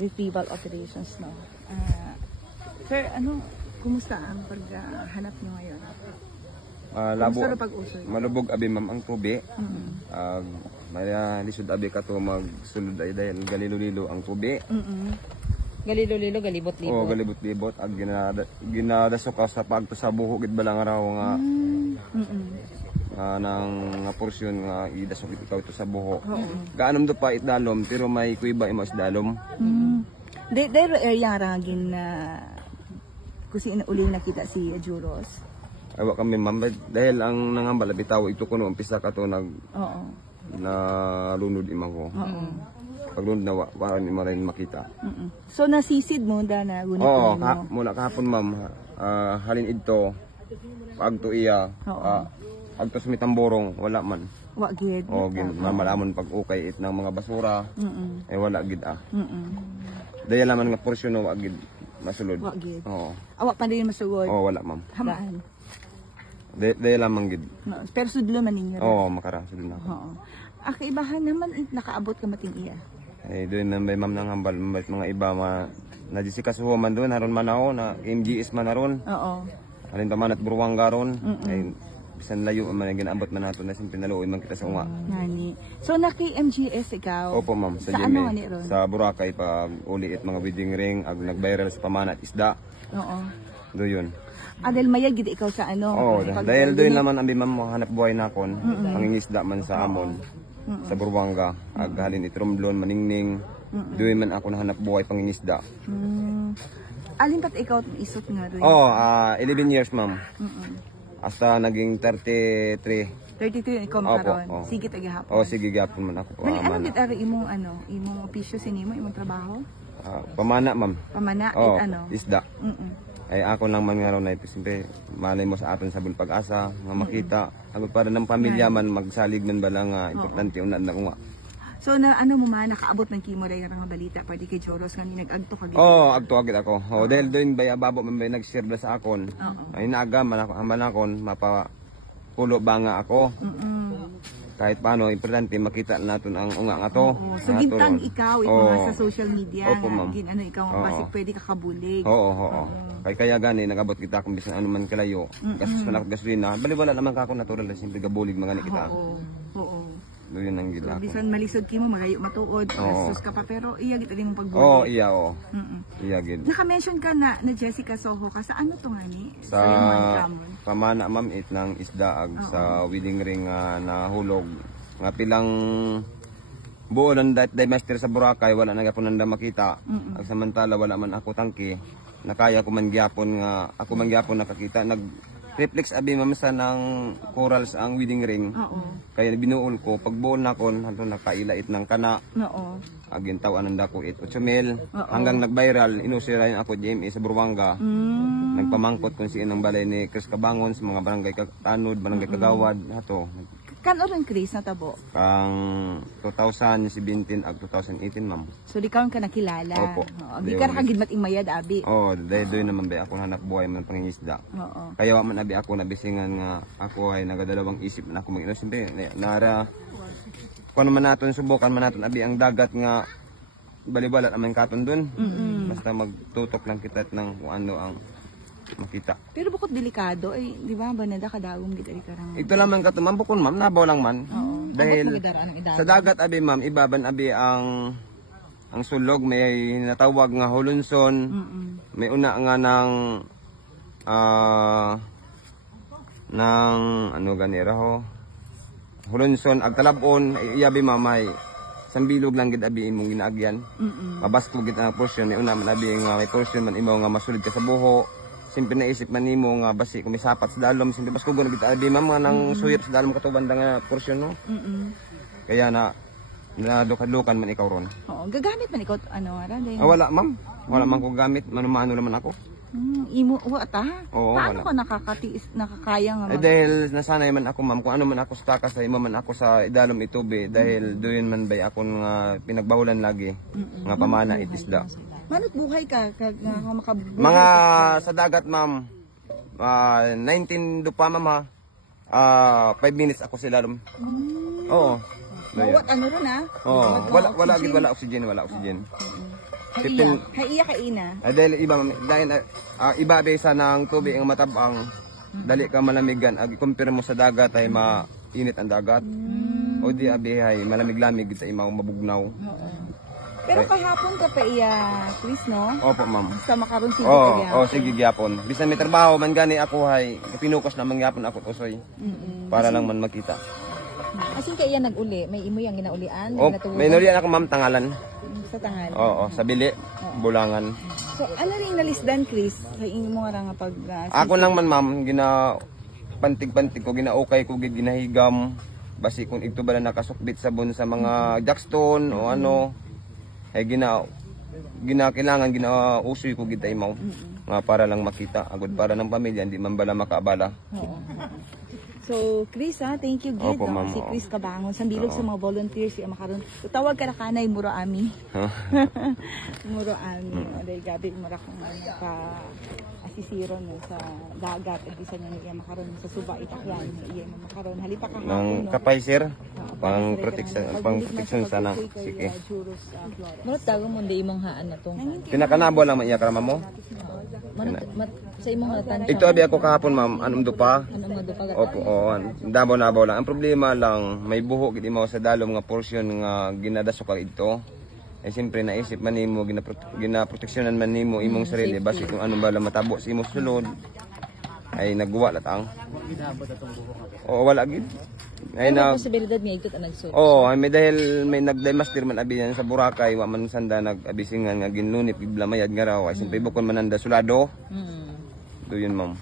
retrieval operations, no? Sir, kumusta ang paghanap nyo ngayon? Labo, pag-usoy? malubog abi ma'am ang tubi. May lisod abi ka to magsulod ay dahil galilo-lilo ang tubi. Galilo-lilo, galibot-libot. Oo, galibot-libot. Ag ginadasok ka sa pagto sa buho gid balang raw nga nang porsyon nga idasok ikaw ito sa buho. Gaanom do pa itdalom pero may kuiba imo sa dalom. Dahil area ragin na kusin uling nakita si Juros. Awa kami ma'am dahil ang nangambala bitaw ito kuno umpisa ka to na lunod imong ko. Paglunod na waran mo rin makita. So nasisid mo da na gunit mo? Mula kahapon ma'am halin ito pagto iya agto sa mitamborong wala man. Wa gid. Malamon pag ukay it ng mga basura ay wala gid dahil naman nga porsyon no wa gid masulod. Wa gid. Awa pa din masugod. Wala ma'am. Hamaan. Dahil lamang gid. Pero sudlo man ninyo. Makara sudlo na. Kaibahan naman nakaabot ka mating iya. Ay doon na may ma'am nang hambal mga iba na Jessica man doon haron man ako na MGS man naron. Halin pa man at Burwanga ron. Ay bisan layo man ginaabot man nato na simpre naluoy man kita sa unga. Nani. So naki-MGS ikaw? Opo ma'am, sa ano ni ron? Sa Boracay pag uli it mga wedding ring ag nag-viral sa pamana at isda. Do yun. Dahil mayag gid ikaw sa dahil doon naman ang bimam mo hanap buhay nakon. Pangingisda man sa amon. Sa Burwanga ag halin itromblon maningning. Doon man ako nahanap buhay pangingisda. Alin pat ikaw isot nga doon? 11 years ma'am. Hasta naging 33. 33 ikaw makaroon. Sige tagihapon. Sige gihapon man ako. Ano gid ari imong imong opisyo sinimo imong trabaho? Pamana ma'am. Pamana isda. Ay ako lang man nga raw na ito simple malay mo sa aton sa pag-asa nga makita agud para ng pamilya man magsalig man bala nga importante unad na ko nga. So mo man nakaabot ng kimo ray nga balita pwede kay Joros nga nag-agto ka gid. Agto agid ako. Dahil doon bay ababo man bay nag-share sa akon. Ay naaga man ako amban akon mapapulo ba nga ako. Kahit paano importante makita naton ang unga nga to. So gintang ikaw ito sa social media ikaw basic pwede ka kabulig. Kaya gani nagabot kita kung bisan ano man kalayo. Gastos man ako gasolina. Baliwala naman ka ako natural simple gabulig mga kita. Doon ang gila ko. Bisan malisod kimo magayo matuod, gastos ka pa pero iya gid rin mong pagbulig. Iya gid. Naka-mention ka na Jessica Soho ka sa ano to nga ni? Sa pamana ma'am it ng isda ag sa wedding ring na hulog nga pilang buo lang dahil master sa Boracay wala na gyapon nanda makita. Ag samantala wala man ako tangki. Nakaya ko man gyapon nga ako man gyapon nakakita reflex abi mamasa ng corals ang wedding ring. Kaya binuol ko pag buol na kon hanto nakailait ng kana. Agin tawanan dako 8 mil hanggang nag-viral inusirayan ako GMA sa Burwanga. Nagpamangkot kung sino ang balay ni Chris Cabangon sa mga barangay Tanod, barangay Kagawad ato. Kan oron Chris natabo? Kang 2017 ag 2018 ma'am. So di karon ka nakilala. Di ka kagid mating mayad abi. Dahil doon naman ba ako hanap buhay man pangingisda. Kaya wa man abi ako nabisingan nga ako ay nagadalawang isip na ako mag-ino simple nara kung naman naton subukan man naton abi ang dagat nga balibala naman katon doon. Basta magtutok lang kita ng kung ano ang makita. Pero bukod delikado di ba banada kadawong gid ari karang. Ito lamang katumam bukod ma'am nabaw lang man. Dahil sa dagat abi ma'am ibaban abi ang sulog may natawag nga hulunson. May una nga ng ano ganira ho. Hulunson ag talabon iyabi mamay sambilog lang gid abi imong ginaagyan. Mabasko gid ang portion may una man abi nga may portion man imo nga masulid ka sa buho. Simple naisip man nimo nga basi kung may sapat sa dalom simple basko gud gid abi ma'am nga nang suyop sa dalom katuban nga portion no. Kaya na nadukad-lukan man ikaw ron. Gagamit man ikaw wala ma'am. Wala man ko gamit manumano naman ako. Imo wata? Paano ko nakakaya nga dahil nasanay man ako ma'am kung ano man ako sa takas sa imo man ako sa idalom itubi dahil doon man bay ako nga pinagbahulan lagi nga pamana itisda. Manot buhay ka nga makabuhay? Mga sa dagat ma'am 19 dupa ma'am 5 minutes ako sa ilalom. Mawat ano ron ah. Oh, wala oxygen. 15 Haiya ka ina. dahil iba bisa ng tubig ang matabang. Dali ka malamigan ag compare mo sa dagat ay mainit ang dagat. O di abihay malamig-lamig sa imaw mabugnaw. Pero kahapon ka pa iya, Chris, no? Opo, ma'am. Sa Macaron City sige gyapon. Bisan may trabaho man gani ako hay pinukas na mangyapon ako usoy. Para lang man makita. Asin kaya nag-uli, may imo yang ginaulian, may nulian ako ma'am tangalan. Sa tangal. Oo, sa Bili, Bulangan. So, ano rin nalisdan, Chris? Sa inyo mo nga pag... ako lang man ma'am, pantig-pantig ko, ginaukay ko, ginahigam. Basi kung ito ba na nakasukbit sabon sa mga jackstone o ano, ay kailangan ginausoy ko gitay mo. Nga para lang makita, agad para ng pamilya, hindi man bala makaabala. So, Chris, thank you, Gid. Opo, ma'am. Si Chris Kabangon. Sambilog sa mga volunteers, si Macaron. Tawag ka na kanay, Muro Ami. Muro Ami. Dahil gabi, mura kong asisiro no, sa dagat. At isa niya niya Macaron sa Suba, Itakyan. Iya mo Macaron. Halipa ka Ng kapay, sir. Pang protection sana. Sige. Manot tago mo, hindi imong haan na itong. Pinakanabo lang maiya karama mo. Sa imong hatan. Ito abi ako kahapon ma'am, anong dupa? Ano dupa? Opo, dabaw lang. Ang problema lang, may buho gid mo sa dalom nga portion nga ginadasok ka ito. Eh siyempre naisip man nimo ginaproteksyonan man nimo imong sarili basi kung ano bala matabo sa imong sulod. Ay nagwa latang. Oo, wala gid. Ay na posibilidad niya ito nagsuot. ay may dahil may nagdemaster man abi yan sa Boracay wa man sanda nagabisingan nga ginlunip gibla mayad nga raw ay siyempre bukon mananda sulado. Do yun ma'am.